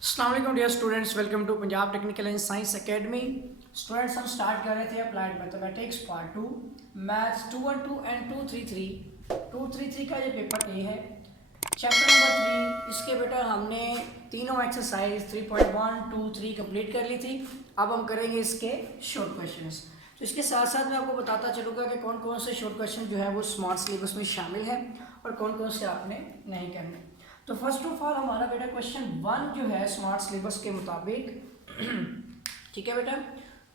अस्सलाम वालेकुम dear students, welcome to Punjab technical and science academy. Students, हम स्टार्ट कर रहे थे applied mathematics part 2 maths 212 and 233 का ये पेपर ए है, चैप्टर नंबर 3। इसके बेटा हमने तीनों एक्सरसाइज 3.1 2 3 कंप्लीट कर ली थी। अब हम करेंगे इसके शॉर्ट क्वेश्चंस। तो इसके साथ साथ मैं आपको बताता चलूँगा कि कौन कौन से शॉर्ट क्वेश्चन जो है वो स्मार्ट सिलेबस में शामिल है और कौन कौन से आपने नहीं करने। तो फर्स्ट ऑफ ऑल हमारा बेटा क्वेश्चन 1 जो है स्मार्ट सिलेबस के मुताबिक, ठीक है बेटा।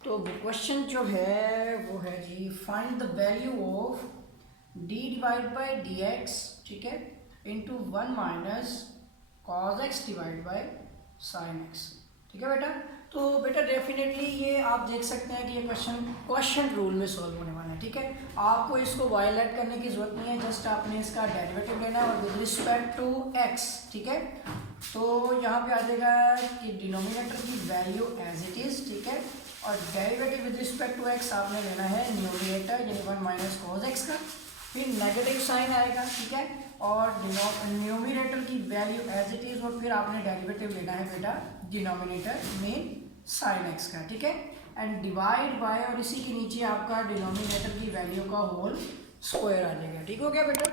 तो क्वेश्चन जो है वो है g, find the value of d divide by D x, ठीक है, into 1 minus cos x divide by sine x, ठीक है बेटा। तो बेटा डेफिनेटली ये आप देख सकते हैं कि ये क्वेश्चन रूल में सॉल्व होने वाला है, ठीक है। आपको इसको वायलेट करने की जरूरत नहीं है, जस्ट आपने इसका डेरिवेटिव लेना है और विद रिस्पेक्ट टू एक्स, ठीक है। तो यहाँ पे आ जाएगा कि डिनोमिनेटर की वैल्यू एज इट इज, ठीक है, और derivative with respect to x आपने लेना है न्यूमरेटर यानी 1 माइनस कॉज एक्स का, फिर नेगेटिव साइन आएगा, ठीक है, और न्यूमरेटर की वैल्यू एज इट इज, और फिर आपने डेरिवेटिव लेना है बेटा डिनोमिनेटर में साइन एक्स का, ठीक है, एंड डिवाइड बाय, और इसी के नीचे आपका डिनोमिनेटर की वैल्यू का होल स्क्वायर आ जाएगा। ठीक हो गया बेटा।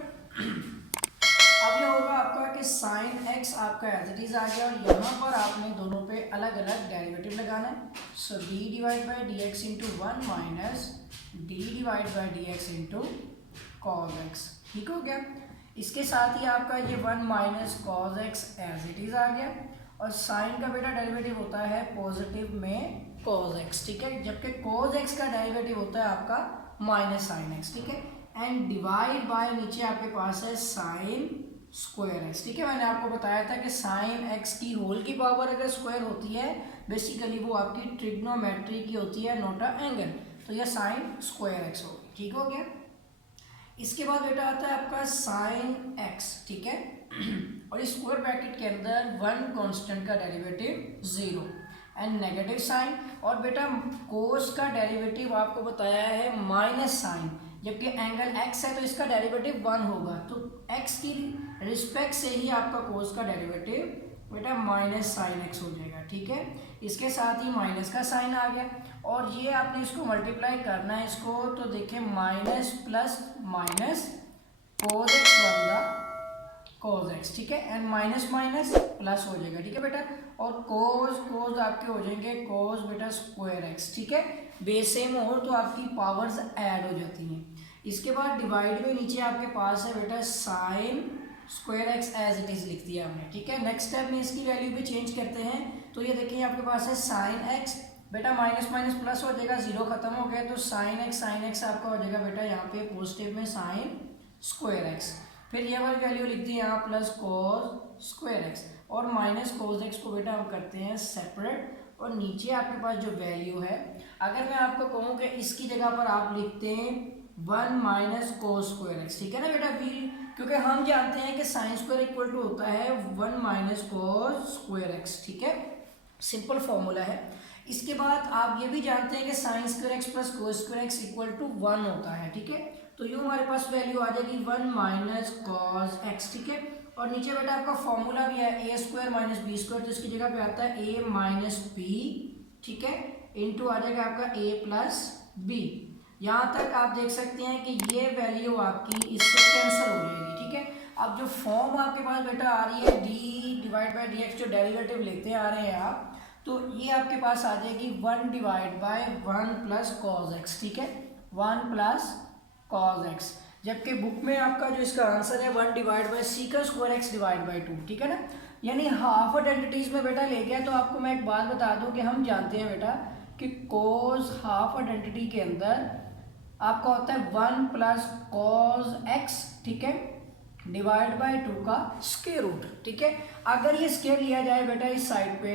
अब ये होगा आपका कि साइन एक्स आपका एज इट इज आ गया और यहाँ पर आपने दोनों पे अलग अलग डेरिवेटिव लगाना है। So d divide by D x into 1 minus d divide by D x into cos x, ठीक हो गया। इसके साथ ही आपका ये 1 minus cos x as it is आ गया, और साइन का बेटा डेरिवेटिव होता है पॉजिटिव में कॉज एक्स, ठीक है, जबकि कॉज एक्स का डेरिवेटिव होता है आपका माइनस साइन एक्स, ठीक है, एंड डिवाइड बाय नीचे आपके पास है साइन स्क्वायर एक्स, ठीक है। मैंने आपको बताया था कि साइन एक्स की होल की पावर अगर स्क्वायर होती है बेसिकली वो आपकी ट्रिग्नोमेट्री की होती है, नॉट अ एंगल, तो यह साइन स्क्वायर एक्स होगी, ठीक हो गया। इसके बाद बेटा आता है आपका साइन एक्स, ठीक है, और इस स्क्वायर ब्रैकेट के अंदर 1 कांस्टेंट का डेरिवेटिव 0 एंड नेगेटिव साइन, और बेटा कोस का डेरिवेटिव आपको बताया है माइनस साइन, जबकि एंगल x है तो इसका डेरिवेटिव 1 होगा, तो x की रिस्पेक्ट से ही आपका कोस का डेरिवेटिव बेटा माइनस साइन एक्स हो जाएगा, ठीक है। इसके साथ ही माइनस का साइन आ गया, और ये आपने इसको मल्टीप्लाई करना है इसको, तो देखिए minus plus minus cos x बन कोज एक्स, ठीक है, एंड माइनस माइनस प्लस हो जाएगा, ठीक है बेटा, और कोज आपके हो जाएंगे कोज बेटा स्क्वायर एक्स, ठीक है। बेस सेम हो तो आपकी पावर्स ऐड हो जाती हैं। इसके बाद डिवाइड में नीचे आपके पास है बेटा sine square x as it is लिख दिया हमने, ठीक है। नेक्स्ट स्टेप में इसकी वैल्यू भी चेंज करते हैं, तो ये देखिए आपके पास है साइन एक्स, बेटा माइनस माइनस प्लस हो जाएगा, 0 खत्म हो गया, तो साइन एक्स आपका हो जाएगा बेटा यहाँ पे पॉजिटिव में साइन स्क्वायर एक्स, फिर ये वाली वैल्यू लिख दी यहाँ प्लस कोस स्क्वायर एक्स, और माइनस कोस एक्स को बेटा हम करते हैं सेपरेट, और नीचे आपके पास जो वैल्यू है, अगर मैं आपको कहूँ कि इसकी जगह पर आप लिखते हैं 1 माइनस कोस स्क्वायर एक्स, ठीक है ना बेटा, क्योंकि हम जानते हैं कि साइन स्क्वायर इक्वल टू होता है 1 माइनस कोस स्क्वायर एक्स, ठीक है, सिंपल फॉर्मूला है। इसके बाद आप ये भी जानते हैं कि sine square x plus cos square x equal to 1 होता है, ठीक है, तो यूँ हमारे पास वैल्यू आ जाएगी 1 माइनस कॉस एक्स, ठीक है, और नीचे बेटा आपका फॉर्मूला भी है ए स्क्वायर माइनस बी स्क्वायर, तो इसकी जगह पे आता है ए माइनस बी, ठीक है, इंटू आ जाएगा आपका ए प्लस बी। यहाँ तक आप देख सकते हैं कि ये वैल्यू आपकी इससे कैंसिल हो जाएगी, ठीक है। अब जो फॉर्म आपके पास बेटा आ रही है D divide by D x, जो डेरिवेटिव लेते आ रहे हैं आप, तो ये आपके पास आ जाएगी 1 divide by 1 plus cos x, ठीक है, 1 प्लस कॉज एक्स, जबकि बुक में आपका जो इसका आंसर है 1 divide by secant square x divide by 2, ठीक है ना, यानी हाफ आइडेंटिटीज में बेटा ले गया। तो आपको मैं एक बात बता दूं कि हम जानते हैं बेटा कि कोस हाफ आइडेंटिटी के अंदर आपका होता है 1 प्लस कॉज एक्स, ठीक है, डिवाइड बाई 2 का स्क्वायर रूट, ठीक है। अगर ये स्क्वायर लिया जाए बेटा इस साइड पे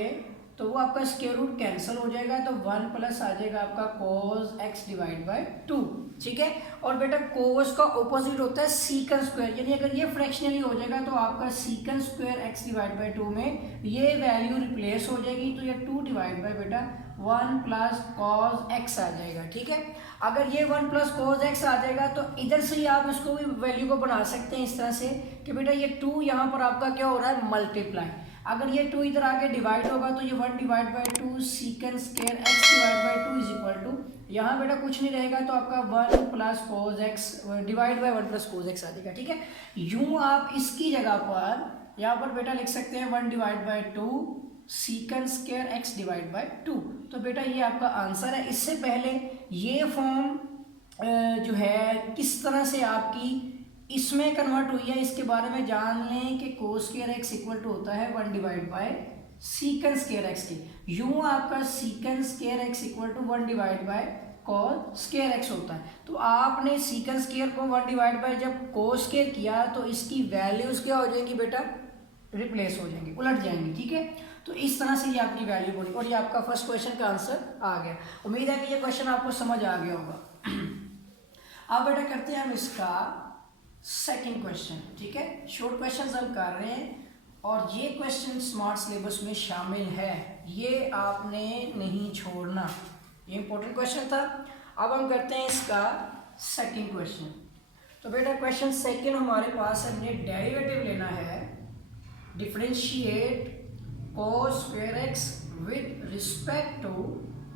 तो वो आपका स्क्वायर रूट कैंसिल हो जाएगा, तो 1 प्लस आ जाएगा आपका कोस एक्स डिवाइड बाई 2, ठीक है। और बेटा कोस का ऑपोजिट होता है सीकन स्क्वायर, यानी अगर ये फ्रैक्शनली हो जाएगा तो आपका सीकन स्क्वायर एक्स डिवाइड बाई 2 में ये वैल्यू रिप्लेस हो जाएगी, तो ये 2 डिवाइड बाई बेटा 1 प्लस कॉस एक्स आ जाएगा, ठीक है। अगर ये 1 प्लस कॉस एक्स आ जाएगा तो इधर से ही आप इसको भी वैल्यू को बना सकते हैं इस तरह से कि बेटा ये 2 यहाँ पर आपका क्या हो रहा है मल्टीप्लाई। अगर ये 2 इधर आके डिवाइड होगा तो ये 1 divide by 2 secant square x divide by 2 is equal to, यहाँ बेटा कुछ नहीं रहेगा तो आपका 1 plus cos x divide by 1 plus cos x आ जाएगा, ठीक है। यूँ आप इसकी जगह पर यहाँ पर बेटा लिख सकते हैं 1 divide by 2 secant square x divide by 2। तो बेटा ये आपका आंसर है। इससे पहले ये फॉर्म जो है किस तरह से आपकी इसमें कन्वर्ट हुई है इसके बारे में जान लें कि cos square x equal to होता है 1 divide by secant square x के। यूँ आपका secant square x equal to 1 divide by cos square x होता है। तो आपने सीकेंड स्क्वायर को 1 डिवाइड बाई जब कोस स्क्वायर किया तो इसकी वैल्यूज क्या हो जाएंगी बेटा, रिप्लेस हो जाएंगी, उलट जाएंगी, ठीक है। तो इस तरह से ये आपकी वैल्यू बनी और ये आपका फर्स्ट क्वेश्चन का आंसर आ गया। उम्मीद है कि ये क्वेश्चन आपको समझ आ गया होगा। अब बेटा करते हैं हम इसका सेकंड क्वेश्चन, ठीक है। शॉर्ट क्वेश्चंस हम कर रहे हैं और ये क्वेश्चन स्मार्ट सिलेबस में शामिल है, ये आपने नहीं छोड़ना, ये इंपॉर्टेंट क्वेश्चन था। अब हम करते हैं इसका सेकंड क्वेश्चन। तो बेटा क्वेश्चन सेकंड हमारे पास है, हमने डेरिवेटिव लेना है, differentiate cos square x with respect to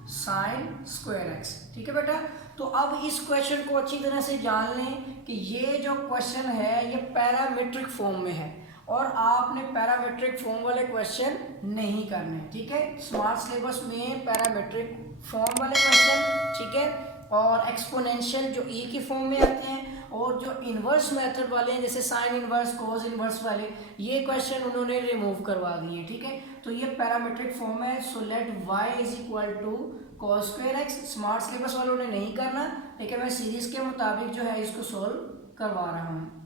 sine square x, ठीक है बेटा। तो अब इस क्वेश्चन को अच्छी तरह से जान लें कि ये जो क्वेश्चन है ये पैरामीट्रिक फॉर्म में है और आपने पैरामीट्रिक फॉर्म वाले क्वेश्चन नहीं करने, ठीक है। स्मार्ट सिलेबस में पैरामीट्रिक फॉर्म वाले क्वेश्चन, ठीक है, और एक्सपोनेंशियल जो ई की फॉर्म में आते हैं और जो इन्वर्स मेथड वाले हैं जैसे साइन इन्वर्स कोस इन्वर्स वाले, ये क्वेश्चन उन्होंने रिमूव करवा दिए, ठीक है। तो ये पैरामीट्रिक फॉर्म है। So let y is equal to cos square x. Smart syllabus वालों ने नहीं करना, लेकिन मैं सीरीज के मुताबिक जो है इसको सोल्व करवा रहा हूँ।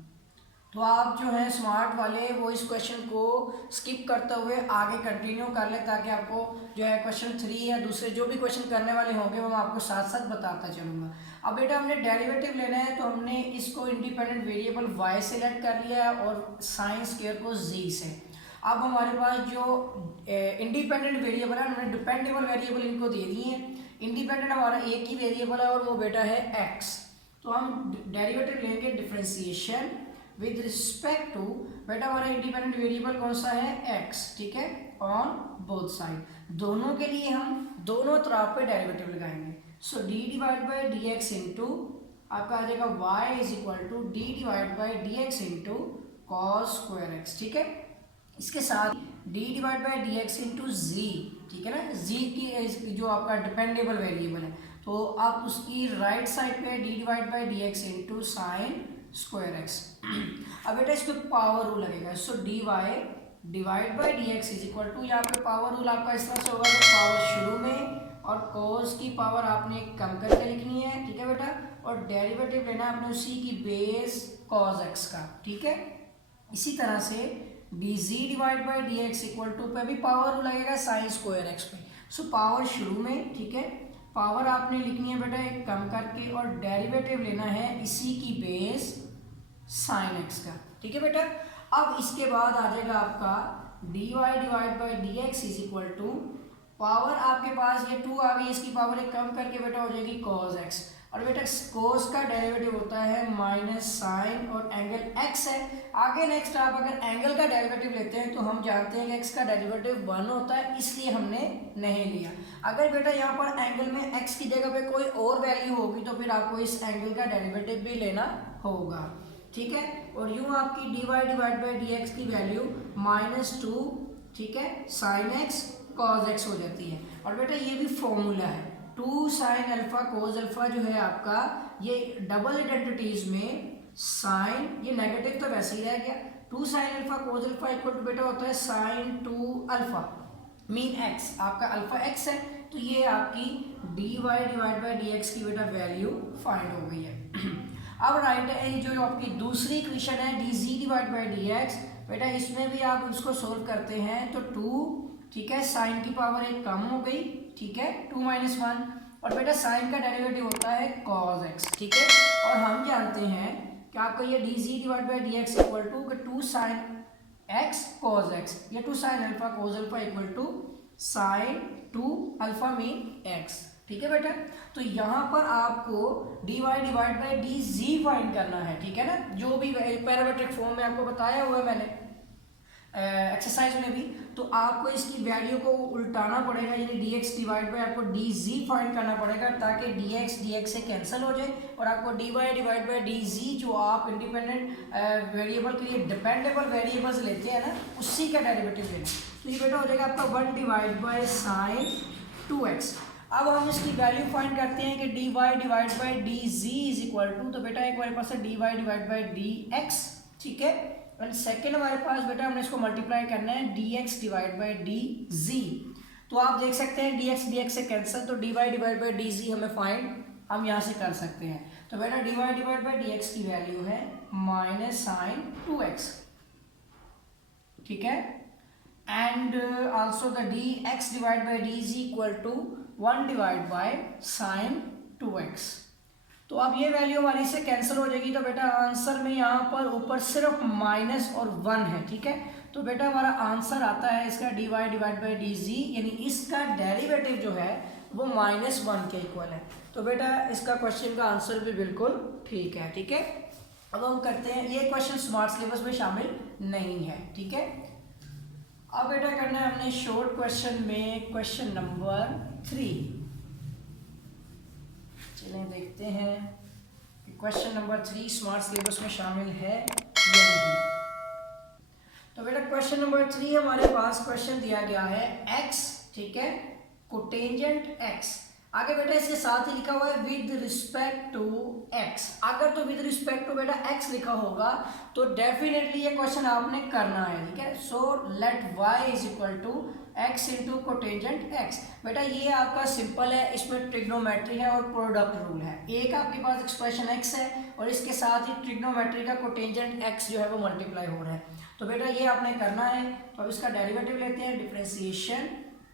तो आप जो है स्मार्ट वाले वो इस क्वेश्चन को स्किप करते हुए आगे कंटिन्यू कर ले ताकि आपको जो है क्वेश्चन 3 या दूसरे जो भी क्वेश्चन करने वाले होंगे वो मैं आपको साथ साथ बताता चलूँगा। अब बेटा हमने डेरिवेटिव लेना है तो हमने इसको इंडिपेंडेंट वेरिएबल y सेलेक्ट कर लिया है और साइन स्क्वायर को z से। अब हमारे पास जो इंडिपेंडेंट वेरिएबल है हमने डिपेंडेबल वेरिएबल इनको दे दिए हैं। इंडिपेंडेंट हमारा एक ही वेरिएबल है और वो बेटा है x। तो हम डेरिवेटिव लेंगे डिफरेंशिएशन विद रिस्पेक्ट टू, बेटा हमारा इंडिपेंडेंट वेरिएबल कौन सा है x, ठीक है, ऑन बोथ साइड। दोनों के लिए हम दोनों तरफ पे डेरिवेटिव लगाएंगे। So d divide by D x into आपका आ जाएगा y is equal to d divide by D x into cos square x, ठीक है। इसके साथ d divide by D x into g, ठीक है ना, जी की जो आपका डिपेंडेबल वेरिएबल है तो आप उसकी राइट साइड पे d divide by D x into sine square x. अब बेटा इस पर पावर रूल लगेगा। So d y divide by D x is equal to, यहाँ पे पावर रूल आपका इस तरह से होगा तो पावर शुरू में और कोस की पावर आपने कम करके लिखनी है, ठीक है बेटा, और डेरिवेटिव लेना आपने उसी की बेस कॉस एक्स का, ठीक है। इसी तरह से d g divide by D x equal to पे भी पावर रूल लगेगा साइन स्क्वायर एक्स पे। सो पावर शुरू में, ठीक है, पावर आपने लिखनी है बेटा एक कम करके और डेरिवेटिव लेना है इसी की बेस साइन एक्स का, ठीक है बेटा। अब इसके बाद आ जाएगा आपका d y divide by D x is equal to power आपके पास ये 2 आ गई, इसकी पावर एक कम करके बेटा हो जाएगी cos x। और बेटा cos का डेरिवेटिव होता है माइनस साइन और एंगल x है। आगे नेक्स्ट आप अगर एंगल का डेरिवेटिव लेते हैं तो हम जानते हैं कि x का डेरिवेटिव 1 होता है, इसलिए हमने नहीं लिया। अगर बेटा यहाँ पर एंगल में x की जगह पे कोई और वैल्यू होगी तो फिर आपको इस एंगल का डेरिवेटिव भी लेना होगा, ठीक है। और यूँ आपकी d y divide by D x की वैल्यू -2, ठीक है, साइन एक्स कॉज एक्स हो जाती है। और बेटा ये भी फॉर्मूला है 2 साइन अल्फा कोज अल्फा जो है आपका, ये डबल आइडेंटिटीज में साइन, ये नेगेटिव तो वैसे ही रह गया, 2 sine alpha cos alpha equal to बेटा होता है साइन 2 अल्फा मीन एक्स, आपका अल्फा एक्स है। तो ये आपकी d y divide by D x की बेटा वैल्यू फाइंड हो गई है। अब राइट है जो आपकी दूसरी इक्वेशन है D g divide by D x, बेटा इसमें भी आप उसको सोल्व करते हैं तो 2, ठीक है, साइन की पावर एक कम हो गई, ठीक है, 2 - 1 और बेटा साइन का डेरिवेटिव होता है cos x, ठीक है। और हम जानते हैं कि आपका ये d g divide by D x equal to 2 sine x cos x, ये 2 sine alpha cos alpha equal to sine 2 alpha mean x, ठीक है बेटा। तो यहाँ पर आपको d y divide by d g find करना है, ठीक है ना, जो भी पैरामीट्रिक फॉर्म में आपको बताया हुआ है मैंने एक्सरसाइज में भी। तो आपको इसकी वैल्यू को उल्टाना पड़ेगा, यानी dx डिवाइड बाय आपको dz फाइंड करना पड़ेगा, ताकि dx से कैंसिल हो जाए और आपको dy डिवाइड बाय dz जो आप इंडिपेंडेंट वेरिएबल के लिए डिपेंडेबल वेरिएबल्स लेते हैं ना, उसी का डेरिवेटिव लेना। तो ये बेटा हो जाएगा आपका 1 डिवाइड बाय साइन 2x। अब हम इसकी वैल्यू फाइंड करते हैं कि dy divide by dz is equal to, तो बेटा एक हमारे पास है dy डिवाइड बाय dx, ठीक है, और सेकेंड हमारे पास बेटा हमने इसको मल्टीप्लाई करना है dx डिवाइड बाय dz। तो आप देख सकते हैं dx से कैंसिल, तो dy डिवाइड बाय dz हमें फाइंड हम यहाँ से कर सकते हैं। तो बेटा dy डिवाइड बाय dx की वैल्यू है माइनस साइन 2x, ठीक है, and also the dx divide by dz equal to 1 divide by sine 2x। तो अब ये वैल्यू हमारी से कैंसिल हो जाएगी, तो बेटा आंसर में यहाँ पर ऊपर सिर्फ माइनस और 1 है, ठीक है। तो बेटा हमारा आंसर आता है इसका dy डिवाइड बाई dz, यानी इसका डेरिवेटिव जो है वो -1 के इक्वल है। तो बेटा इसका क्वेश्चन का आंसर भी बिल्कुल ठीक है, ठीक है। अब हम करते हैं, ये क्वेश्चन स्मार्ट सिलेबस में शामिल नहीं है, ठीक है। अब बेटा करना है हमने शॉर्ट क्वेश्चन में क्वेश्चन नंबर 3। चलें देखते हैं कि क्वेश्चन नंबर 3 स्मार्ट सिलेबस में शामिल है या नहीं। तो बेटा क्वेश्चन नंबर 3 हमारे पास क्वेश्चन दिया गया है x, ठीक है, कोटेंजेंट x। आगे बेटा इसके साथ ही लिखा हुआ है विद रिस्पेक्ट टू x। अगर तो विद रिस्पेक्ट टू बेटा x लिखा होगा तो डेफिनेटली ये क्वेश्चन आपने करना है, ठीक है। So let y is equal to x into cotangent x। बेटा ये आपका सिंपल है, इसमें ट्रिग्नोमेट्री है और प्रोडक्ट रूल है। एक आपके पास एक्सप्रेशन x है और इसके साथ ही ट्रिग्नोमेट्री का कोटेंजेंट x जो है वो मल्टीप्लाई हो रहा है। तो बेटा ये आपने करना है। तो अब इसका डेरिवेटिव लेते हैं, differentiation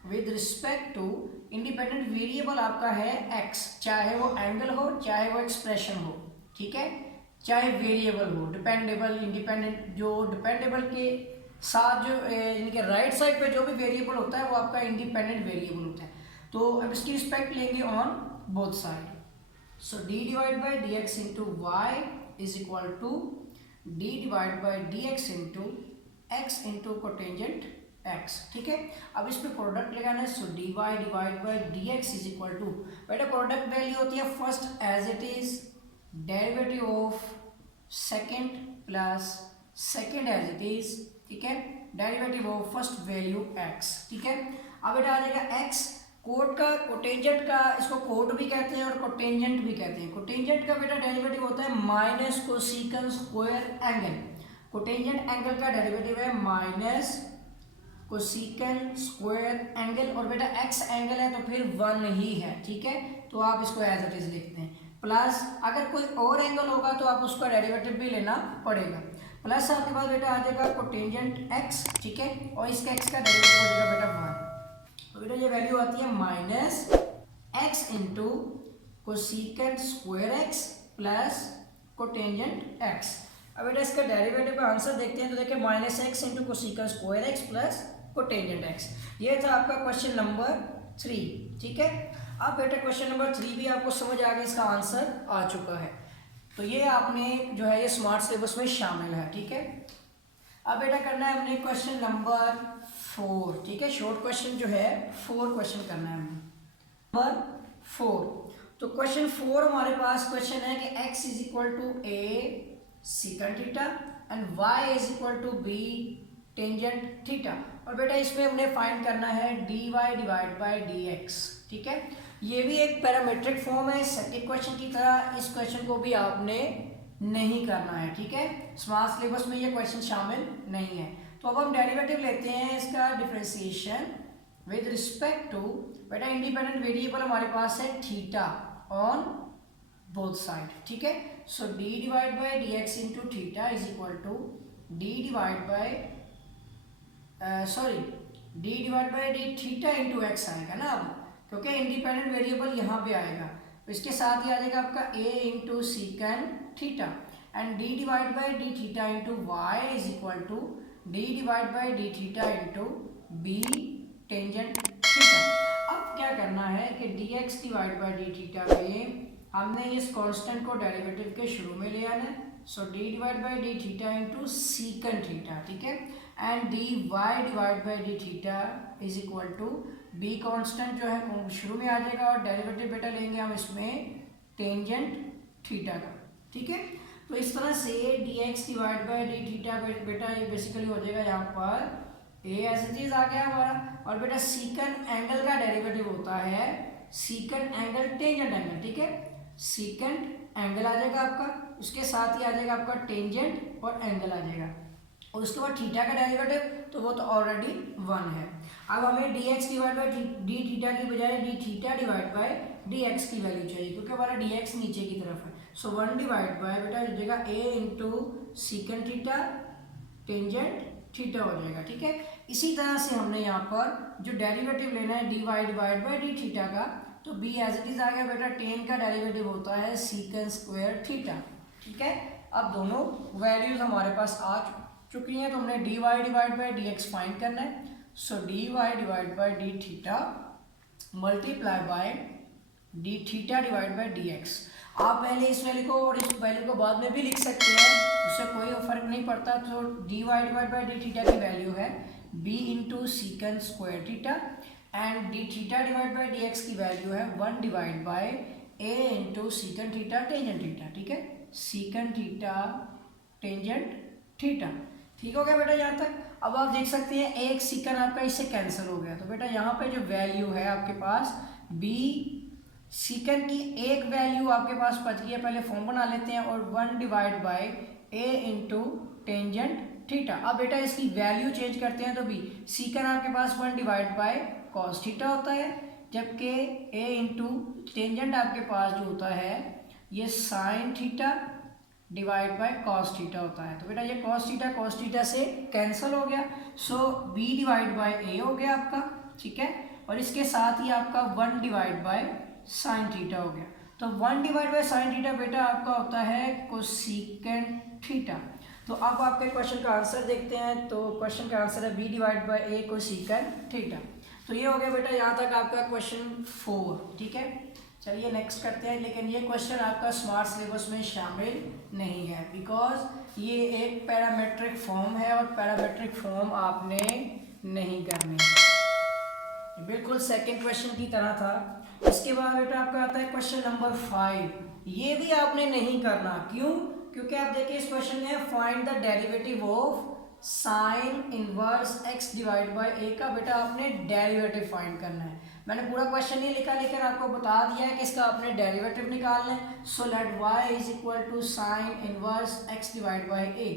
with respect to independent variable आपका है x, चाहे वो एंगल हो चाहे वो एक्सप्रेशन हो, ठीक है, चाहे वेरिएबल हो, डिपेंडेबल इंडिपेंडेंट, जो डिपेंडेबल के साथ जो यानी कि राइट साइड पे जो भी वेरिएबल होता है वो आपका इंडिपेंडेंट वेरिएबल होता है। तो अब इसकी रिस्पेक्ट लेंगे on both side. So d divide by D x into y is equal to d divide by D x into x into cotangent x, ठीक है। अब इस पे प्रोडक्ट लगाना है। सो dy divide by D x is equal to, बेटा product value होती है first as it is derivative of second plus second as it is, ठीक है, derivative of first value x, ठीक है। अब बेटा आ जाएगा x, कोट का कोटेंजेंट का, इसको कोट भी कहते हैं और कोटेंजेंट भी कहते हैं। कोटेंजेंट का बेटा डेरिवेटिव होता है minus cosecant square angle. Cotangent angle का डेरिवेटिव है माइनस कोसेकंड स्क्वायर एंगल, और बेटा x एंगल है तो फिर 1 ही है, ठीक है। तो आप इसको एज इट इज लिखते हैं, प्लस अगर कोई और एंगल होगा तो आप उसका डेरिवेटिव भी लेना पड़ेगा। प्लस आपके पास बेटा आ जाएगा कोटेंजेंट x, ठीक है, और इसका x का डेरिवेटिव हो जाएगा बेटा 1। तो बेटा ये वैल्यू आती है minus x into cosecant square x plus cotangent x। अब बेटा इसका डेरिवेटिव का आंसर देखते हैं, तो देखिए minus x into cosecant square x plus cotangent x। ये था आपका क्वेश्चन नंबर 3, ठीक है। अब बेटा क्वेश्चन नंबर 3 भी आपको समझ आ गया, इसका आंसर आ चुका है। तो ये आपने जो है ये स्मार्ट सिलेबस में शामिल है, ठीक है। अब बेटा करना है हमने क्वेश्चन नंबर 4, ठीक है। शॉर्ट क्वेश्चन जो है 4 क्वेश्चन करना है हमने, नंबर 4। तो क्वेश्चन 4 हमारे पास क्वेश्चन है कि x is equal to a second theta and y is equal to b tangent theta. और बेटा इसमें हमने फाइंड करना है dy डिवाइड बाय dx, ठीक है। ये भी एक पैरामीट्रिक फॉर्म है स्टैटिक क्वेश्चन की तरह, इस क्वेश्चन को भी आपने नहीं करना है, ठीक है। स्मार्ट सिलेबस में ये क्वेश्चन शामिल नहीं है। तो अब हम डेरिवेटिव लेते हैं इसका, डिफरेंशिएशन विद रिस्पेक्ट टू, बेटा इंडिपेंडेंट वेरिएबल हमारे पास है थीटा ऑन बोथ साइड, ठीक है। So d divide by D x into theta is equal to d divide by d divide by d theta into x आएगा ना, अब क्योंकि इंडिपेंडेंट वेरिएबल यहाँ पे आएगा, तो इसके साथ ही आ जाएगा आपका a into second theta and d divide by d theta into y is equal to d divide by d theta into b tangent theta. अब क्या करना है कि dx divide by d theta में हमने इस कांस्टेंट को डेरिवेटिव के शुरू में ले आना है। So d divide by d theta into second theta, ठीक है, and d y divide by d theta is equal to b constant जो है शुरू में आ जाएगा और डेरिवेटिव बेटा लेंगे हम इसमें टेंजेंट थीटा का, ठीक है। तो इस तरह से D x divide by d theta बेटा ये बेसिकली हो जाएगा यहाँ पर ए एज इट इज आ गया हमारा। और बेटा सीकन एंगल का डेरिवेटिव होता है सीकन एंगल टेंजेंट एंगल, ठीक है। सीकंट एंगल आ जाएगा आपका, उसके साथ ही आ जाएगा आपका टेंजेंट और एंगल आ जाएगा, और उसके बाद थीटा का डेरिवेटिव तो वो तो ऑलरेडी 1 है। अब हमें D x divide by d theta की बजाय D theta divide by D x की वैल्यू चाहिए, क्योंकि हमारा डी एक्स नीचे की तरफ है। सो 1 डिवाइड बाई बेटा हो जाएगा ए into secant theta tangent theta हो जाएगा, ठीक है। इसी तरह से हमने यहाँ पर जो डेरिवेटिव लेना है d y divide by d theta का, तो बी एज इट इज आ गया बेटा, टेन का डेरिवेटिव होता है सीकंट स्क्वायर थीटा, ठीक है। अब दोनों वैल्यूज हमारे पास आ चुकी हैं, तो हमने d y divide by D x find करना है। So d y divide by d theta multiply by d theta divide by D x. आप पहले इस वैल्यू को और इस वैल्यू को बाद में भी लिख सकते हैं, उससे कोई फर्क नहीं पड़ता। तो d y divide by d theta की वैल्यू है b into secant square theta, and d theta divide by D x की वैल्यू है 1 divide by a into secant theta tangent theta, ठीक है। सीकंट थीटा टेंजेंट थीटा, ठीक हो गया बेटा यहाँ तक। अब आप देख सकते हैं एक सीकन आपका इससे कैंसिल हो गया, तो बेटा यहाँ पे जो वैल्यू है आपके पास बी सीकन की एक वैल्यू आपके पास बच गई है, पहले फॉर्म बना लेते हैं, और 1 divide by a into tangent theta. अब बेटा इसकी वैल्यू चेंज करते हैं, तो बी सीकन आपके पास 1 डिवाइड बाई कॉस थीटा होता है, जबकि ए इंटू टेंजेंट आपके पास जो होता है ये sine theta divide by cos theta होता है। तो बेटा ये कॉस थीटा से कैंसिल हो गया, सो बी डिवाइड बाय ए हो गया आपका, ठीक है। और इसके साथ ही आपका 1 डिवाइड बाय साइन थीटा हो गया। तो 1 डिवाइड बाय साइन थीटा बेटा आपका होता है कोसेकेंट थीटा। तो अब आपके क्वेश्चन का आंसर देखते हैं। तो क्वेश्चन का आंसर है b divide by a cosecant theta. तो ये हो गया बेटा यहाँ तक आपका क्वेश्चन 4, ठीक है। चलिए नेक्स्ट करते हैं, लेकिन ये क्वेश्चन आपका स्मार्ट सिलेबस में शामिल नहीं है, बिकॉज ये एक पैरामेट्रिक फॉर्म है और पैरामेट्रिक फॉर्म आपने नहीं करनी, बिल्कुल सेकंड क्वेश्चन की तरह था। इसके बाद बेटा आपका आता है क्वेश्चन नंबर 5, ये भी आपने नहीं करना। क्यों? क्योंकि आप देखिए इस क्वेश्चन में find the derivative of sine inverse x divide by a का बेटा आपने डेरिवेटिव फाइंड करना है। मैंने पूरा क्वेश्चन नहीं लिखा, लेकिन आपको बता दिया है कि इसका आपने डेरिवेटिव निकालना है। So let y is equal to sine inverse x divide by a।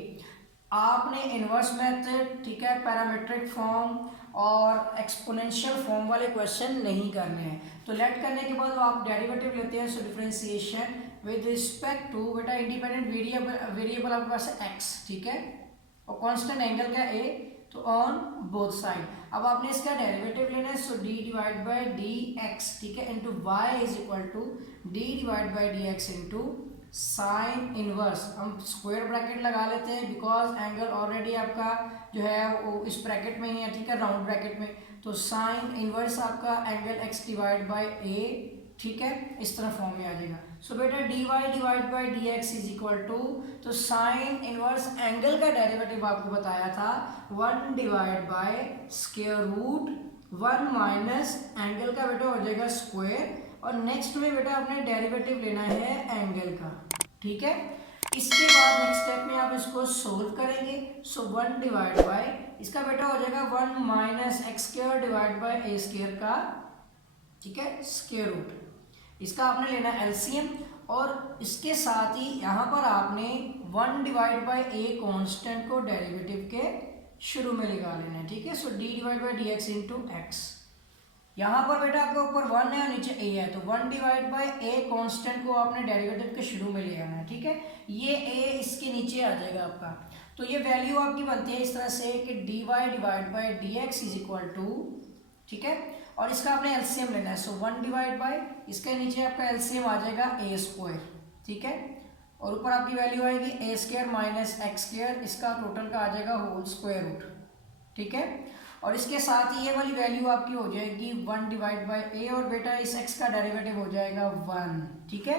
आपने इनवर्स मेथड, ठीक है, पैरामेट्रिक फॉर्म और एक्सपोनेंशियल फॉर्म वाले क्वेश्चन नहीं करने हैं। तो लेट करने के बाद आप डेरिवेटिव लेते हैं। So differentiation with respect to बेटा इंडिपेंडेंट वेरिएबल आपके पास है x, ठीक है, और कांस्टेंट एंगल का a, तो ऑन बोथ साइड। अब आपने इसका डेरिवेटिव लेना है। So d divide by D x, ठीक है, into y is equal to d divide by D x into sine inverse. हम स्क्वायर ब्रैकेट लगा लेते हैं बिकॉज एंगल ऑलरेडी आपका जो है वो इस ब्रैकेट में ही है, ठीक है, राउंड ब्रैकेट में। तो साइन इनवर्स आपका एंगल एक्स डिवाइड बाई ए, ठीक है, इस तरह फॉर्म में आ जाएगा। सो बेटा d y divide by D x is equal to, तो साइन इनवर्स एंगल का डेरिवेटिव आपको बताया था 1 divide by square root 1 minus angle का बेटा हो जाएगा स्क्वायर, और नेक्स्ट में बेटा आपने डेरिवेटिव लेना है एंगल का, ठीक है। इसके बाद नेक्स्ट स्टेप में आप इसको सोल्व करेंगे। सो 1 डिवाइड बाय इसका बेटा हो जाएगा 1 minus x square divide by A square का, ठीक है, स्क्वायर रूट। इसका आपने लेना है एलसीएम, और इसके साथ ही यहाँ पर आपने 1 डिवाइड बाई ए कॉन्स्टेंट को डेरिवेटिव के शुरू में लगा लेना है, ठीक है। So d divide by D x into x. यहाँ पर बेटा आपके ऊपर 1 है और नीचे a है, तो 1 डिवाइड बाई ए कॉन्स्टेंट को आपने डेरिवेटिव के शुरू में ले आना है, ठीक है। ये a इसके नीचे आ जाएगा आपका। तो ये वैल्यू आपकी बनती है इस तरह से कि d y divide by D x is equal to, ठीक है, और इसका आपने एलसीएम लेना है। सो 1 डिवाइड बाई इसके नीचे आपका एलसीएम आ जाएगा ए स्क्वायर, ठीक है, और ऊपर आपकी वैल्यू आएगी ए स्क्वायर माइनस एक्स स्क्वायर, इसका टोटल का आ जाएगा होल स्क्वायर रूट, ठीक है। और इसके साथ ही ये वाली वैल्यू आपकी हो जाएगी 1 डिवाइड बाई ए, और बेटा इस एक्स का डेरिवेटिव हो जाएगा 1, ठीक है।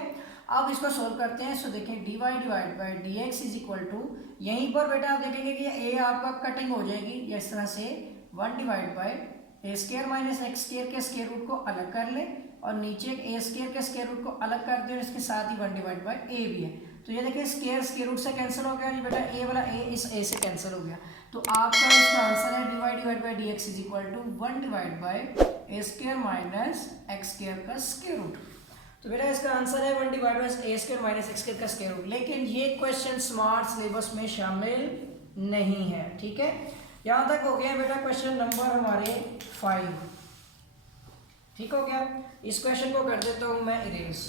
अब इसको सोल्व करते हैं। सो देखें dy divide by D x is equal to, यहीं पर बेटा आप देखेंगे कि a आपका कटिंग हो जाएगी इस तरह से, 1 divide by A square minus X square के स्केयर रूट को अलग कर ले और नीचे ए स्केयर के स्केयर रूट को अलग कर दे और इसके साथ ही 1 डिवाइड बाई ए भी है। तो ये देखिए स्केयर स्केयर रूट से कैंसिल हो गया, ये बेटा ए वाला ए इस ए से कैंसिल हो गया। तो आपका इसका आंसर है dy divide by D x is equal to 1 divide by A square minus X square का स्केयर रूट। तो बेटा इसका आंसर है 1 divide by A square minus X square का स्केयर रूट। लेकिन ये क्वेश्चन स्मार्ट सिलेबस में शामिल नहीं है, ठीक है। यहाँ तक हो गया बेटा क्वेश्चन नंबर हमारे 5, ठीक हो गया। इस क्वेश्चन को कर देता हूँ मैं इरेज।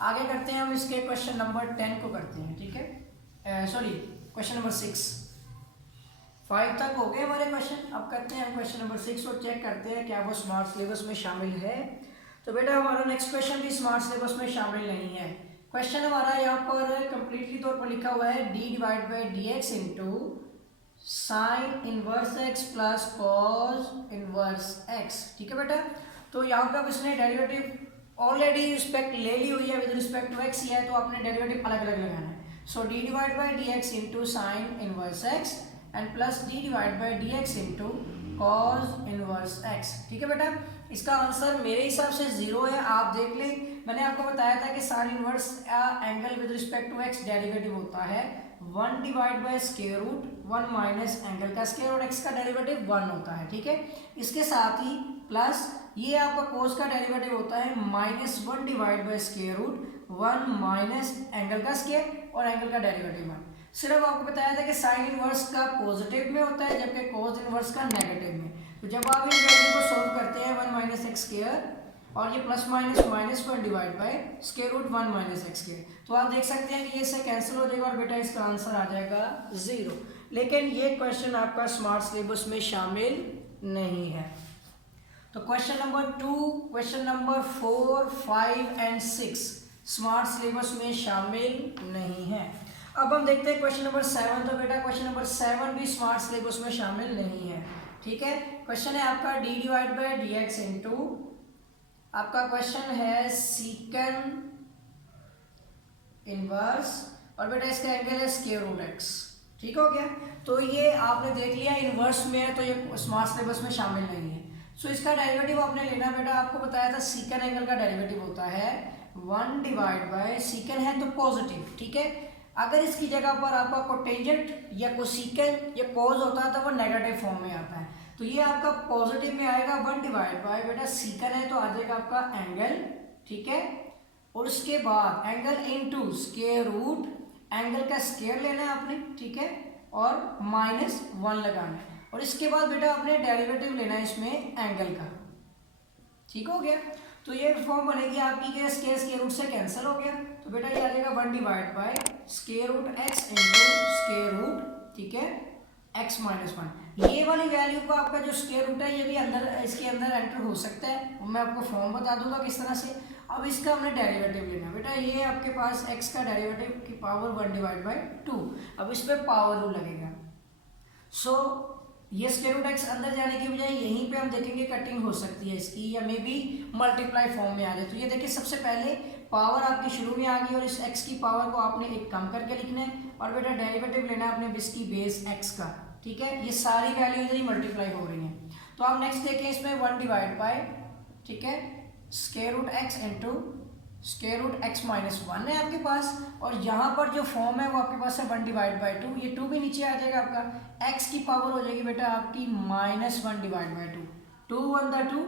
आगे करते हैं हम इसके क्वेश्चन नंबर 10 को करते हैं, ठीक है। सॉरी क्वेश्चन नंबर 6, 5 तक हो गए हमारे क्वेश्चन। अब करते हैं हम क्वेश्चन नंबर 6 और चेक करते हैं क्या वो स्मार्ट सिलेबस में शामिल है। तो बेटा हमारा नेक्स्ट क्वेश्चन भी स्मार्ट सिलेबस में शामिल नहीं है। क्वेश्चन हमारा यहाँ पर कंप्लीटली तौर पर लिखा हुआ है D divide by D x into sine inverse x plus cos inverse x, ठीक है बेटा। तो यहाँ पर इसने डेरिवेटिव ऑलरेडी रिस्पेक्ट ले ली हुई है, विद रिस्पेक्ट टू एक्स ही है, तो आपने डेरिवेटिव अलग अलग लगाना है। So d divide by D x into sine inverse x and plus d divide by D x into cos inverse x, ठीक है बेटा। इसका आंसर मेरे हिसाब से 0 है, आप देख लें। मैंने आपको बताया था कि sine inverse angle with respect to x derivative होता है 1 divide by square root 1 minus angle का स्क्वायर और एक्स का डेरिवेटिव 1 होता है, ठीक है। इसके साथ ही प्लस ये आपका कोस का डेरिवेटिव होता है -1 divide by square root 1 minus angle का स्क्वायर और एंगल का डेरिवेटिव 1। सिर्फ आपको बताया था कि साइन इनवर्स का पॉजिटिव में होता है जबकि कोस इनवर्स का नेगेटिव में। तो जब आप इन वैल्यू को सोल्व करते हैं 1 माइनस एक्स स्क्वायर और ये plus minus minus 1 divide by square root 1 minus x square, तो आप देख सकते हैं कि ये इससे कैंसिल हो जाएगा और बेटा इसका आंसर आ जाएगा 0। लेकिन ये क्वेश्चन आपका स्मार्ट सिलेबस में शामिल नहीं है। तो question number 2, question number 4, 5 and 6 smart syllabus में शामिल नहीं है। अब हम देखते हैं क्वेश्चन नंबर 7। तो बेटा क्वेश्चन नंबर 7 भी स्मार्ट सिलेबस में शामिल नहीं है, ठीक है। क्वेश्चन है आपका D divide by D x into, आपका क्वेश्चन है सीकन इनवर्स और बेटा इसका एंगल है स्क्वायर रूट एक्स, ठीक हो गया। तो ये आपने देख लिया इनवर्स में है तो ये स्मार्ट सिलेबस में शामिल नहीं है। सो इसका डेरिवेटिव आपने लेना बेटा, आपको बताया था सीकन एंगल का डेरिवेटिव होता है 1 डिवाइड बाई, सीकन है तो पॉजिटिव, ठीक है। अगर इसकी जगह पर आपका कोटेंजेंट या कोसिकन या कॉज होता है तो वो नेगेटिव फॉर्म में आता है। तो ये आपका पॉजिटिव में आएगा 1 डिवाइड बाई, बेटा सीकन है तो आ जाएगा आपका एंगल, ठीक है। और उसके बाद angle into square root, angle का स्क्वायर लेना है आपने, ठीक है, और -1 लगाना है। और इसके बाद बेटा आपने डेरिवेटिव लेना है इसमें एंगल का, ठीक हो गया। तो ये फॉर्म बनेगी आपकी के स्क्वायर रूट से कैंसिल हो गया, तो बेटा ये आ जाएगा 1 divide by square root x into square root, ठीक है, x माइनस 1। ये वाली वैल्यू का आपका जो स्क्वायर रूट है ये भी अंदर इसके अंदर एंटर हो सकता है, मैं आपको फॉर्म बता दूंगा किस तरह से। अब इसका हमने डेरिवेटिव लेना बेटा, ये आपके पास x का डेरिवेटिव की पावर 1 डिवाइड बाई 2। अब इस पर पावर रूल लगेगा। सो ये स्क्वायर रूट एक्स अंदर जाने की बजाय यहीं पे हम देखेंगे कटिंग हो सकती है इसकी, या मे बी मल्टीप्लाई फॉर्म में आ जाए। तो ये देखिए सबसे पहले पावर आपकी शुरू में आ गई और इस x की पावर को आपने एक कम करके लिखना है और बेटा डेरिवेटिव लेना है अपने इसकी बेस x का, ठीक है। ये सारी वैल्यू इधर ही मल्टीप्लाई हो रही हैं। तो आप नेक्स्ट देखें इसमें 1 डिवाइड बाई, ठीक है, square root x into square root x minus 1 है आपके पास, और यहाँ पर जो फॉर्म है वो आपके पास है 1 डिवाइड बाई 2। ये 2 भी नीचे आ जाएगा, आपका x की पावर हो जाएगी बेटा आपकी -1 डिवाइड बाई 2। 2 1 दा 2,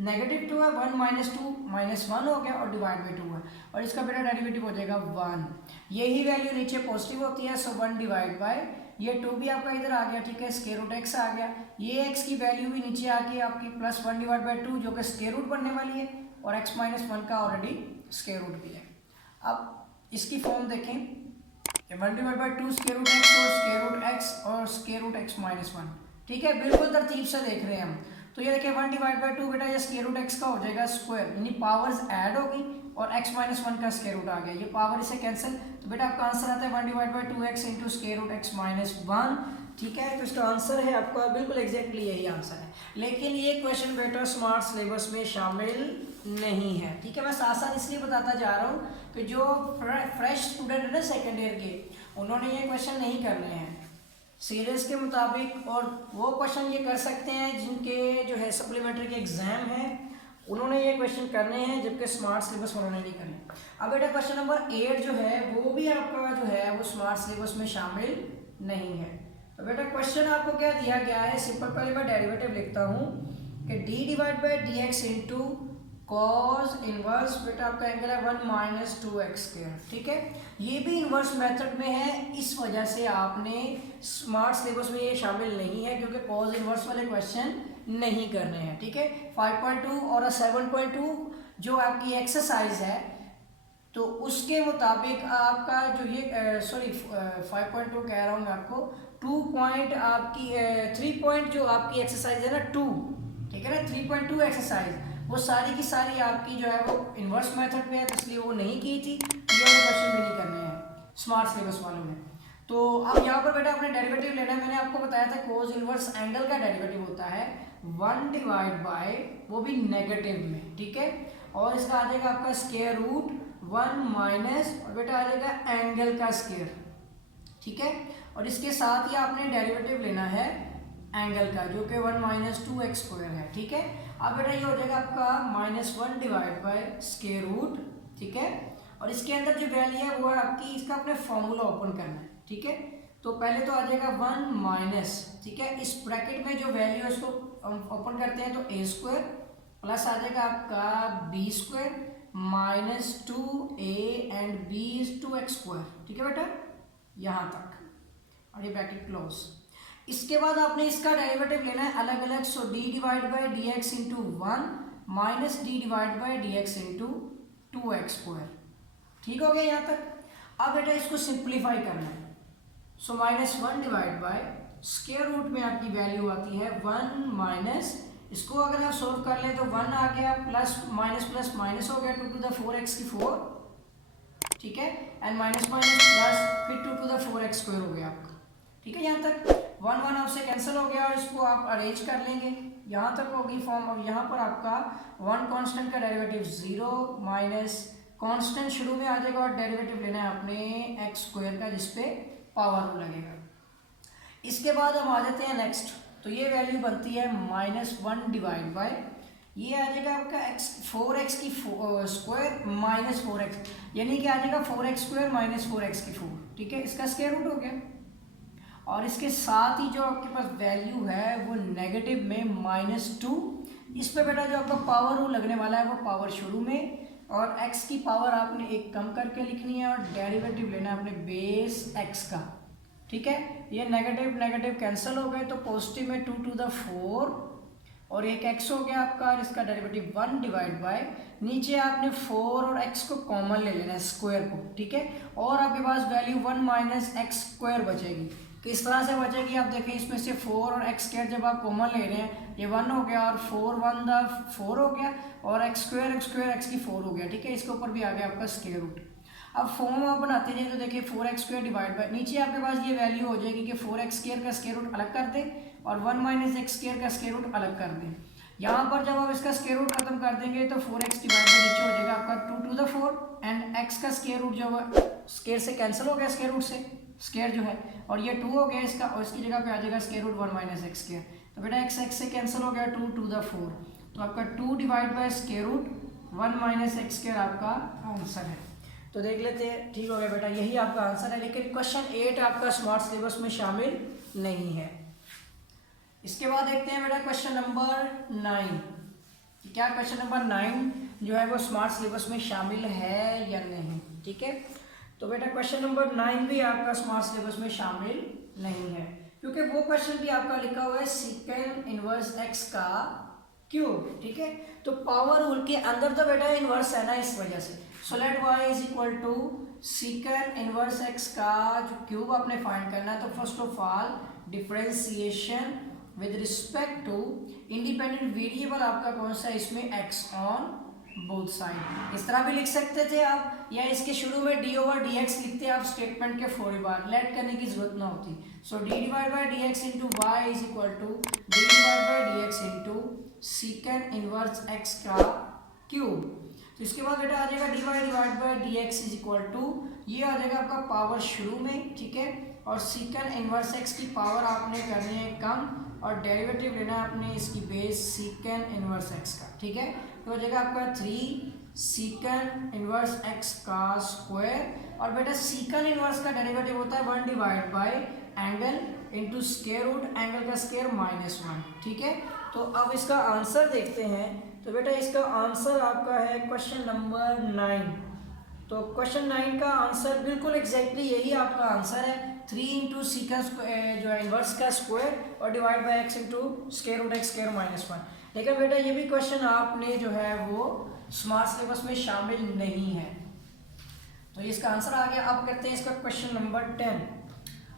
नेगेटिव 2 है, 1 माइनस 2 -1 हो गया और डिवाइड बाई 2 है, और इसका बेटा डेरिवेटिव हो जाएगा 1। यही वैल्यू नीचे पॉजिटिव होती है, सो 1 डिवाइड बाई ये 2 भी आपका इधर आ गया, ठीक है, स्क्वायर रूट एक्स आ गया। ये x की वैल्यू भी नीचे आके आपकी +1 डिवाइड बाई 2 जो कि स्क्वायर रूट बनने वाली है, और x माइनस 1 का ऑलरेडी स्क्वायर रूट भी है। अब इसकी फॉर्म देखें, 1 divide by 2 square root x और स्क्वायर रूट एक्स और स्क्वायर रूट एक्स माइनस 1, ठीक है, बिल्कुल तरतीब से देख रहे हैं हम। तो ये देखिए 1 डिवाइड बाई 2 बेटा ये स्क्वायर रूट एक्स का हो जाएगा स्क्वायर, यानी पावर्स ऐड होगी और x माइनस 1 का स्क्वायर रूट आ गया, ये पावर इसे कैंसिल, तो बेटा आपका आंसर आता है 1 divide by 2x into square root x minus 1, ठीक है। तो इसका आंसर है आपका बिल्कुल एग्जैक्टली यही आंसर है। लेकिन ये क्वेश्चन बेटा स्मार्ट सिलेबस में शामिल नहीं है। ठीक है, मैं साथ साथ इसलिए बताता जा रहा हूँ कि जो फ्रेश स्टूडेंट है ना सेकेंड ईयर के, उन्होंने ये क्वेश्चन नहीं करने हैं सीरीज के मुताबिक, और वो क्वेश्चन ये कर सकते हैं जिनके जो है सप्लीमेंट्री के एग्जाम है, उन्होंने ये क्वेश्चन करने हैं, जबकि स्मार्ट सिलेबस उन्होंने नहीं करने। अब बेटा क्वेश्चन नंबर 8 जो है वो भी आपका जो है वो स्मार्ट सिलेबस में शामिल नहीं है। तो बेटा क्वेश्चन आपको क्या दिया गया है, सिंपल पहले मैं डेरिवेटिव लिखता हूँ कि D divide by D x into cos inverse, बेटा आपका एंगल है 1 माइनस 2x²। ठीक है, ये भी इनवर्स मेथड में है, इस वजह से आपने स्मार्ट सिलेबस में ये शामिल नहीं है, क्योंकि कॉस इनवर्स वाले क्वेश्चन नहीं करने हैं। ठीक है, 5.2 और 7.2 जो आपकी एक्सरसाइज है, तो उसके मुताबिक आपका जो ये 5.2 कह रहा हूँ मैं आपको, 3 पॉइंट जो आपकी एक्सरसाइज है ना 2, ठीक है ना, 3.2 एक्सरसाइज, वो सारी की सारी आपकी जो है वो इन्वर्स मेथड में है, तो इसलिए वो नहीं की थी, ये वाले क्वेश्चन भी नहीं करने हैं स्मार्ट सिलेबस वालों ने। तो अब यहाँ पर बेटा आपने डेरिवेटिव लेना है, मैंने आपको बताया था कोस इनवर्स एंगल का डेरिवेटिव होता है 1 डिवाइड बाय, वो भी नेगेटिव में। ठीक है, और इसका आ जाएगा आपका स्क्वायर रूट 1 माइनस, और बेटा आ जाएगा एंगल का स्क्वायर। ठीक है, और इसके साथ ही आपने डेरिवेटिव लेना है एंगल का, जो कि 1 माइनस 2x² है। ठीक है, अब बेटा ये हो जाएगा आपका -1 डिवाइड बाय स्क्वायर रूट। ठीक है, और इसके अंदर जो वैल्यू है वो है आपकी, इसका अपने फॉर्मूला ओपन करना है। ठीक है, तो पहले तो आ जाएगा 1 माइनस, ठीक है, इस ब्रैकेट में जो वैल्यू है उसको ओपन करते हैं तो a² प्लस आ जाएगा आपका b² minus 2a and b is 2x²। ठीक है बेटा, यहाँ तक, और ये ब्रैकेट क्लोज। इसके बाद आपने इसका डेरिवेटिव लेना है अलग अलग, सो d divide by D x into 1 minus d divide by D x into 2x²। ठीक हो गया यहाँ तक। अब बेटा इसको सिंप्लीफाई करना है, सो -1 डिवाइड बाय स्क्वायर रूट में आपकी वैल्यू आती है 1 माइनस, इसको अगर आप सोल्व कर लें तो 1 आ गया, प्लस माइनस हो गया 2 टू द 4x²। ठीक है, एंड माइनस प्लस फिर 2 टू द 4x² हो गया आपका। ठीक है, यहाँ तक 1 आपसे कैंसिल हो गया, और इसको आप अरेंज कर लेंगे, यहाँ तक होगी फॉर्म। अब यहाँ पर आपका 1 कांस्टेंट का डेरिवेटिव 0 माइनस कांस्टेंट शुरू में आ जाएगा, और डेरिवेटिव लेना है आपने x² का, जिसपे पावर लगेगा। इसके बाद हम आ जाते हैं नेक्स्ट, तो ये वैल्यू बनती है -1 डिवाइड बाय, ये आ जाएगा आपका 4x की स्क्वायर माइनस 4x, यानी कि आ जाएगा 4x² माइनस 4x की 4। ठीक है, इसका स्क्वायर रूट हो गया, और इसके साथ ही जो आपके पास वैल्यू है वो नेगेटिव में -2, इस पे बेटा जो आपका पावर रूल लगने वाला है वो पावर शुरू में, और x की पावर आपने एक कम करके लिखनी है, और डेरिवेटिव लेना है अपने बेस x का। ठीक है, ये नेगेटिव नेगेटिव कैंसिल हो गए, तो पॉजिटिव में 2 टू द 4 और एक x हो गया आपका, और इसका डेरिवेटिव 1 डिवाइड बाय, नीचे आपने 4 और x को कॉमन ले लेना है स्क्वायर को। ठीक है, और आपके पास वैल्यू 1 माइनस x² बचेगी। किस तरह से बचेगी आप देखें, इसमें से 4 और x² जब आप कॉमन ले रहे हैं, ये 1 हो गया, और 4 1 द 4 हो गया, और x² x की 4 हो गया। ठीक है, इसके ऊपर भी आ गया आपका स्क्वायर रूट। अब फॉर्म आप बनाते जाए तो देखिए 4x² डिवाइड बाय, नीचे आपके पास ये वैल्यू हो जाएगी कि 4x² का स्क्वायर रूट अलग कर दें, और 1 माइनस x² का स्क्वायर रूट अलग कर दें। यहाँ पर जब आप इसका स्क्वायर रूट खत्म कर देंगे तो 4x डिवाइड बाय नीचे हो जाएगा आपका 2 टू द 4, एंड x का स्क्वायर रूट जो है स्क्वायर से कैंसिल हो गया, स्क्वायर रूट से स्क्वायर जो है, और ये 2 हो गया इसका, और इसकी जगह पे आ जाएगा स्क्वायर रूट 1 माइनस x²। तो बेटा x से कैंसिल हो गया 2 टू द 4, तो आपका 2 divide by square root 1 minus x² आपका आंसर है। तो देख लेते हैं, ठीक हो गया बेटा, यही आपका आंसर है, लेकिन क्वेश्चन 8 आपका स्मार्ट सिलेबस में शामिल नहीं है। इसके बाद देखते हैं बेटा क्वेश्चन नंबर 9, क्या क्वेश्चन नंबर 9 जो है वो स्मार्ट सिलेबस में शामिल है या नहीं। ठीक है, तो बेटा क्वेश्चन नंबर 9 भी आपका स्मार्ट सिलेबस में शामिल नहीं है, क्योंकि वो क्वेश्चन भी आपका लिखा हुआ है सीकेंड इनवर्स x का क्यूब। ठीक है, तो पावर रूल के अंदर तो बेटा इनवर्स है ना, इस वजह से, so let y is equal to secant inverse x का जो क्यूब आपने फाइंड करना है, तो first of all differentiation with respect to independent variable आपका कौन सा, इसमें x ऑन बोथ साइड, इस तरह भी लिख सकते थे आप, या इसके शुरू में d/dx लिखते आप स्टेटमेंट के 4 बार, लेट करने की जरूरत ना होती। So d divide by D x into y is equal to d divide by D x into secant inverse x का क्यूब। तो इसके बाद बेटा आ जाएगा dy divide by D x is equal to, ये आ जाएगा आपका पावर शुरू में, ठीक है, और सीकन इनवर्स एक्स की पावर आपने करनी है कम, और डेरिवेटिव लेना है आपने इसकी बेस सीकन इनवर्स एक्स का, ठीक है। तो हो जाएगा आपका 3 सीकन इनवर्स एक्स का स्क्वायर, और बेटा सीकन इनवर्स का डेरिवेटिव होता है 1 divide by angle into square root angle का स्क्वायर -1, ठीक है। तो अब इसका आंसर देखते हैं। तो बेटा इसका आंसर आपका है क्वेश्चन नंबर 9। तो क्वेश्चन 9 का आंसर बिल्कुल एग्जैक्टली यही आपका आंसर है, 3 इंटू सीकन जो है इनवर्स का स्क्वायर और divide by x into square root x square -1। लेकिन बेटा ये भी क्वेश्चन आपने जो है वो स्मार्ट सिलेबस में शामिल नहीं है, तो इसका आंसर आ गया। अब करते हैं इसका क्वेश्चन नंबर 10,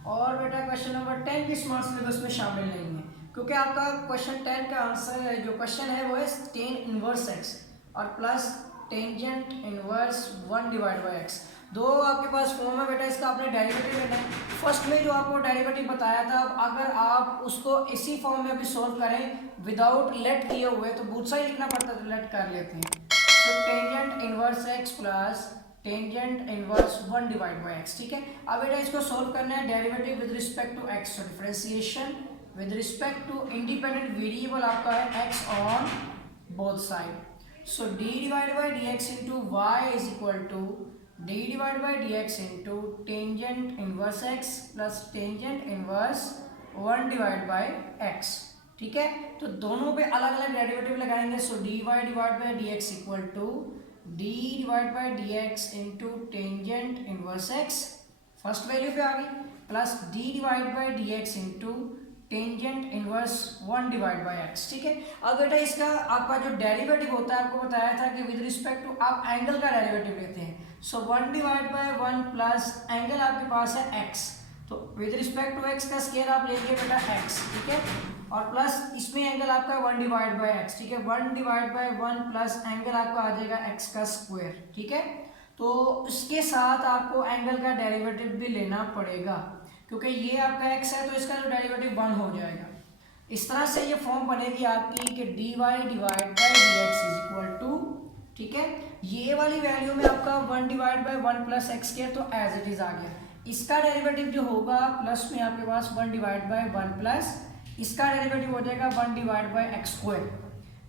और बेटा क्वेश्चन नंबर 10 भी स्मार्ट सिलेबस में शामिल नहीं है, क्योंकि आपका क्वेश्चन 10 का आंसर जो क्वेश्चन है वो है टेन इनवर्स एक्स और plus tangent inverse 1 divide by x. दो आपके पास फॉर्म है बेटा, इसका आपने डेरिवेटिव लेना है। फर्स्ट में जो आपको डेरिवेटिव बताया था, अगर आप उसको इसी फॉर्म में भी सॉल्व करें विदाउट लेट किए हुए तो बहुत ही लिखना पड़ता है, लेट कर लेते हैं। तो tangent inverse x plus tangent inverse 1 divide by x, ठीक है। अब बेटा इसको सॉल्व करना है derivative with respect to x, तो differentiation with respect to independent variable आपका है x on both side. So d divide by D x into y is equal to d divide by D x into tangent inverse x plus tangent inverse 1 divide by x, ठीक है। तो दोनों पे अलग अलग derivative लगाएंगे। So d y divide by D x equal to d divide by D x into tangent inverse x, first value पे आ गई, plus d divide by D x into tangent inverse 1 divide by x, ठीक है। अब बेटा इसका आपका जो डेरिवेटिव होता है, आपको बताया था कि विद रिस्पेक्ट टू आप एंगल का डेरिवेटिव लेते हैं। सो 1 डिवाइड बाई 1 प्लस एंगल आपके पास है एक्स, तो विद रिस्पेक्ट टू एक्स का स्केयर आप लेंगे बेटा एक्स, ठीक है, और प्लस इसमें एंगल आपका 1 डिवाइड बाई एक्स, ठीक है। 1 डिवाइड बाई 1 प्लस एंगल आपका आ जाएगा एक्स का स्क्वायर, ठीक है। तो इसके साथ आपको एंगल का डेरिवेटिव भी लेना पड़ेगा, क्योंकि ये आपका x है तो इसका जो डेरिवेटिव 1 हो जाएगा। इस तरह से ये फॉर्म बनेगी आपकी कि dy divide by dx is equal to, ठीक है, ये वाली वैल्यू में आपका 1 divide by 1 plus x square तो एज इट इज आ गया। इसका डेरिवेटिव जो होगा प्लस में आपके पास 1 डिवाइड बाई 1 प्लस इसका डेरिवेटिव हो जाएगा 1 डिवाइड बाई एक्स स्क्वायर,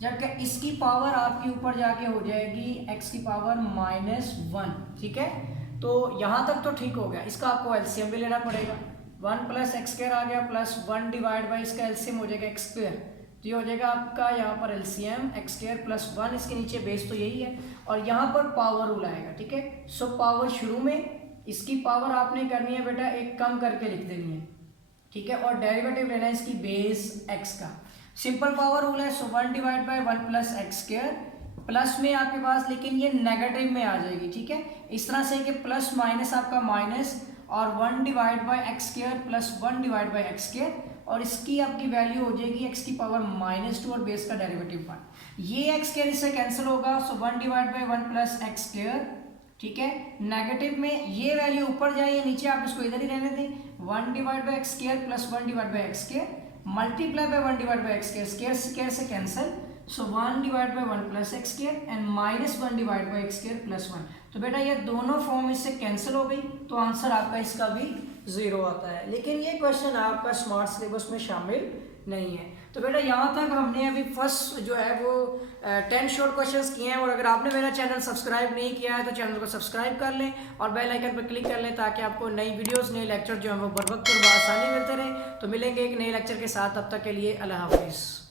जबकि इसकी पावर आपकी ऊपर जाके हो जाएगी x की पावर -1, ठीक है। तो यहाँ तक तो ठीक हो गया। इसका आपको एलसीएम भी लेना पड़ेगा, 1 प्लस एक्स स्क्वायर आ गया प्लस 1 डिवाइड बाई इसका एलसीएम हो जाएगा एक्स स्क्वायर, तो ये हो जाएगा आपका यहाँ पर एलसीएम एक्स स्क्वायर प्लस 1, इसके नीचे बेस तो यही है, और यहाँ पर पावर रूल आएगा, ठीक है। सो पावर शुरू में इसकी पावर आपने करनी है बेटा एक कम करके लिख देनी है, ठीक है, और डेरिवेटिव लेना है इसकी बेस एक्स का। सिंपल पावर रूल है। सो 1 divide by 1 plus x square plus में आपके पास, लेकिन ये नेगेटिव में आ जाएगी, ठीक है, इस तरह से कि प्लस माइनस आपका माइनस और 1 divide by x square plus 1 divide by x square, और इसकी आपकी वैल्यू हो जाएगी x की पावर -2 और बेस का डेरिवेटिव 1। ये एक्स स्क्वायर इससे कैंसिल होगा। सो 1 divide by 1 plus x square, ठीक है, नेगेटिव में ये वैल्यू ऊपर जाइए, नीचे आप इसको इधर ही रहने दें। 1 divide by x square plus 1 divide by x square multiply by 1 divide by x square, square square से cancel. So 1 divide by 1 plus x square and -1 divide by x square plus 1। तो बेटा ये दोनों फॉर्म इससे cancel हो गई, तो answer आपका इसका भी 0 आता है। लेकिन ये क्वेश्चन आपका स्मार्ट सिलेबस में शामिल नहीं है। तो बेटा यहाँ तक हमने अभी फर्स्ट जो है वो 10 शॉर्ट क्वेश्चंस किए हैं, और अगर आपने मेरा चैनल सब्सक्राइब नहीं किया है तो चैनल को सब्सक्राइब कर लें और बेल आइकन पर क्लिक कर लें, ताकि आपको नई वीडियोस नए लेक्चर जो हैं वो बर वक्त और बआसानी मिलते रहे। तो मिलेंगे एक नए लेक्चर के साथ, तब तक के लिए अल्लाह हाफिज़।